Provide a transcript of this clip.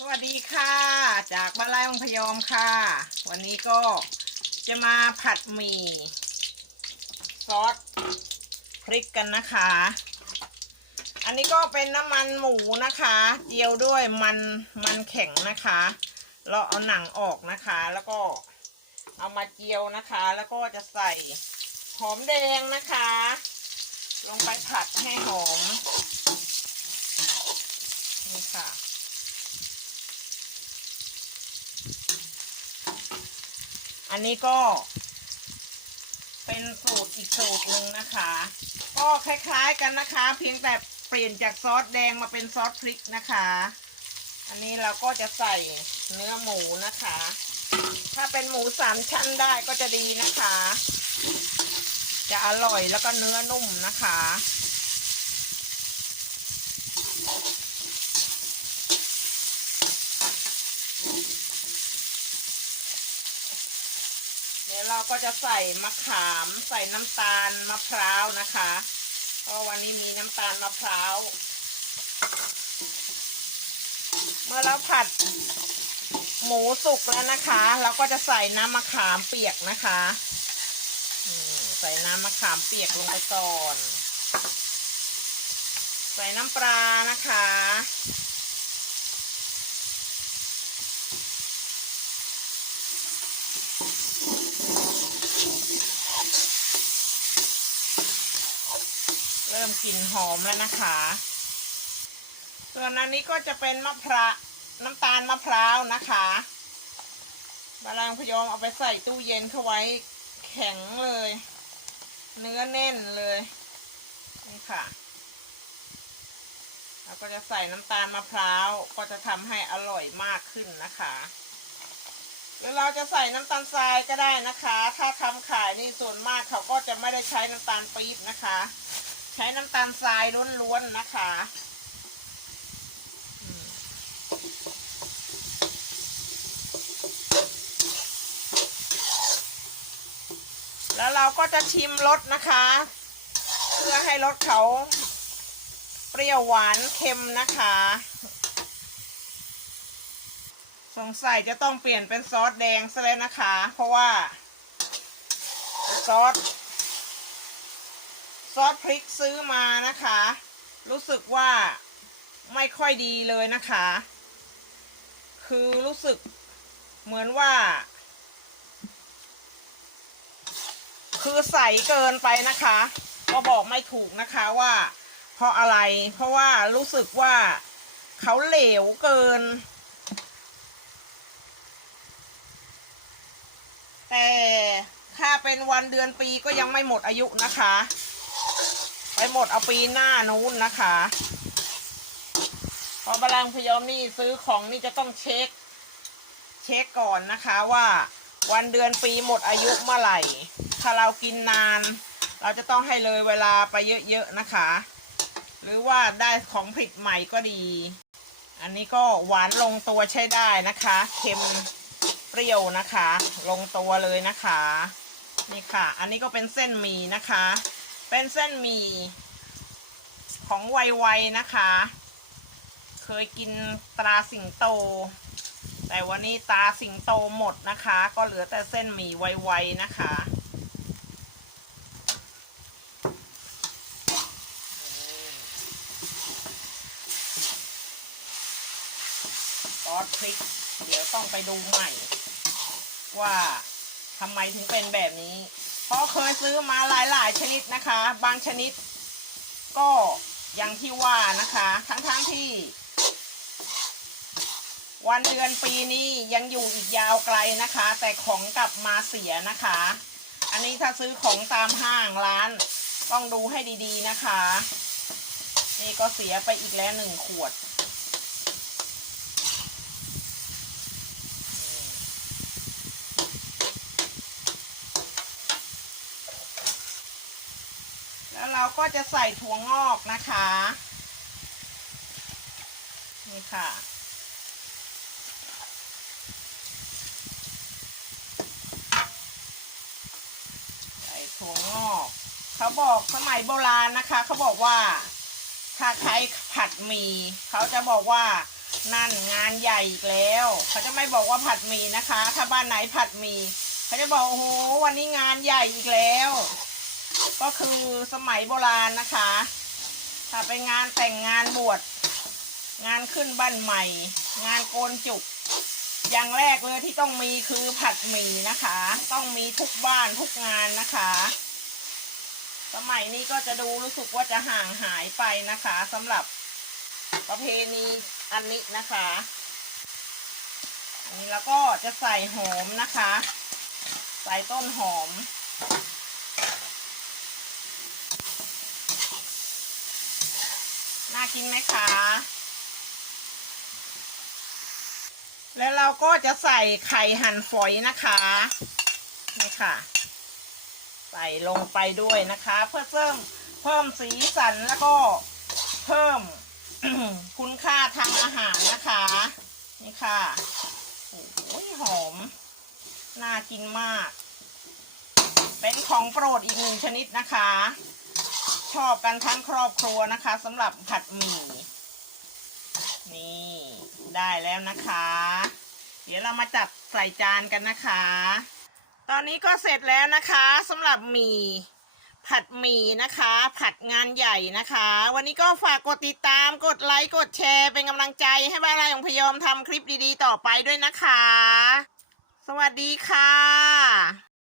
สวัสดีค่ะ จากบ้านไร่องพยอมค่ะ วันนี้ก็จะมาผัดหมี่ซอสพริกกันนะคะ อันนี้ก็เป็นน้ำมันหมูนะคะ เจียวด้วยมันมันแข็งนะคะ เราเอาหนังออกนะคะ แล้วก็เอามาเจียวนะคะ แล้วก็จะใส่หอมแดงนะคะ ลงไปผัดให้หอมนี่ค่ะ อันนี้ก็ เป็นสูตรอีกสูตรหนึ่งนะคะ ก็คล้ายๆกันนะคะ เพียงแต่เปลี่ยนจากซอสแดงมาเป็นซอสพริกนะคะ อันนี้เราก็จะใส่เนื้อหมูนะคะ ถ้าเป็นหมูสามชั้นได้ก็จะดีนะคะ จะอร่อยแล้วก็เนื้อนุ่มนะคะ เดี๋ยวเราก็จะใส่มะขามใส่น้ำตาลมะพร้าวนะคะเพราะวันนี้มีน้ำตาลมะพร้าวเมื่อเราผัดหมูสุกแล้วนะคะ เราก็จะใส่น้ำมะขามเปียกนะคะใส่น้ำมะขามเปียกลงไปก่อน ใส่น้ำปลานะคะ มกลิ่นหอมแล้วนะคะ ส่วนอันนี้ก็จะเป็นมะพร้าวน้ำตาลมะพร้าวนะคะบาลางพยอมเอาไปใส่ตู้เย็นเข้าไว้แข็งเลย เนื้อแน่นเลยนี่ค่ะเราก็จะใส่น้ำตาลมะพร้าวก็จะทำให้อร่อยมากขึ้นนะคะหรือเราจะใส่น้ำตาลทรายก็ได้นะคะ ถ้าทำขายนี่ส่วนมากเขาก็จะไม่ได้ใช้น้ำตาลปี๊บนะคะ ใช้น้ำตาลทรายล้วนๆนะคะแล้วเราก็จะชิมรสนะคะ เพื่อให้รสเขาเปรี้ยวหวานเค็มนะคะ สงสัยจะต้องเปลี่ยนเป็นซอสแดงซะแล้วนะคะ เพราะว่า ซอส ซอสพริกซื้อมานะคะ รู้สึกว่าไม่ค่อยดีเลยนะคะ คือรู้สึกเหมือนว่า คือใสเกินไปนะคะ ก็บอกไม่ถูกนะคะว่า เพราะอะไร เพราะว่ารู้สึกว่าเขาเหลวเกิน แต่ถ้าเป็นวันเดือนปีก็ยังไม่หมดอายุนะคะ ไปหมดเอาปีหน้านู้นนะคะเพอบาลังพยอมนี่ซื้อของนี่จะต้องเช็ค เช็คก่อนนะคะว่าวันเดือนปีหมดอายุเมื่อไหร่ ถ้าเรากินนาน เราจะต้องให้เลยเวลาไปเยอะๆนะคะ หรือว่าได้ของผลิตใหม่ก็ดี อันนี้ก็หวานลงตัวใช้ได้นะคะ เค็มเปรี้ยวนะคะ ลงตัวเลยนะคะ นี่ค่ะ อันนี้ก็เป็นเส้นหมี่นะคะ เป็นเส้นหมี่ของไวๆนะคะ เคยกินตราสิงโต แต่วันนี้ตาสิงโตหมดนะคะ ก็เหลือแต่เส้นหมี่ไวๆนะคะซอสพริก เดี๋ยวต้องไปดูใหม่ ว่าทำไมถึงเป็นแบบนี้ เพราะเคยซื้อมาหลายๆ ชนิดนะคะ บางชนิด ก็อย่างที่ว่านะคะ ทั้งๆทที่ วันเดือนปีนี้ยังอยู่อีกยาวไกลนะคะ แต่ของกลับมาเสียนะคะ อันนี้ถ้าซื้อของตามห้างร้าน ต้องดูให้ดีๆนะคะ นี่ก็เสียไปอีกแล้วหนึ่งขวด เราก็จะใส่ถั่วงอกนะคะ นี่ค่ะ ใส่ถั่วงอก เขาบอกสมัยโบราณนะคะ เขาบอกว่า ถ้าใครผัดหมี่เขาจะบอกว่านั่นงานใหญ่อีกแล้ว เขาจะไม่บอกว่าผัดหมี่นะคะ ถ้าบ้านไหนผัดหมี่เขาจะบอกโอ้โหวันนี้งานใหญ่อีกแล้ว ก็คือสมัยโบราณนะคะ ถ้าไปงานแต่งงานบวชงานขึ้นบ้านใหม่ งานโกนจุก อย่างแรกเลยที่ต้องมีคือผัดหมี่นะคะ ต้องมีทุกบ้านทุกงานนะคะ สมัยนี้ก็จะดูรู้สึกว่าจะห่างหายไปนะคะสำหรับประเพณีอันนี้นะคะอันนี้แล้วก็จะใส่หอมนะคะ ใส่ต้นหอม น่า กินไหมคะ แล้วเราก็จะใส่ไข่หั่นฝอยนะคะนี่ค่ะ ใส่ลงไปด้วยนะคะ เพื่อเพิ่มเพิ่มสีสันแล้วก็เพิ่มคุณค่าทางอาหารนะคะ นี่ค่ะโอ้ยหอม น่ากินมาก เป็นของโปรดอีกหนึ่งชนิดนะคะ ชอบกันทั้งครอบครัวนะคะสำหรับผัดหมี่นี่ได้แล้วนะคะ เดี๋ยวเรามาจัดใส่จานกันนะคะ ตอนนี้ก็เสร็จแล้วนะคะสำหรับหมี่ผัดหมี่นะคะ ผัดงานใหญ่นะคะ วันนี้ก็ฝากกดติดตามกดไลค์กดแชร์เป็นกำลังใจให้บ้านไรของพยอมทำคลิปดีๆ ต่อไปด้วยนะคะ สวัสดีค่ะ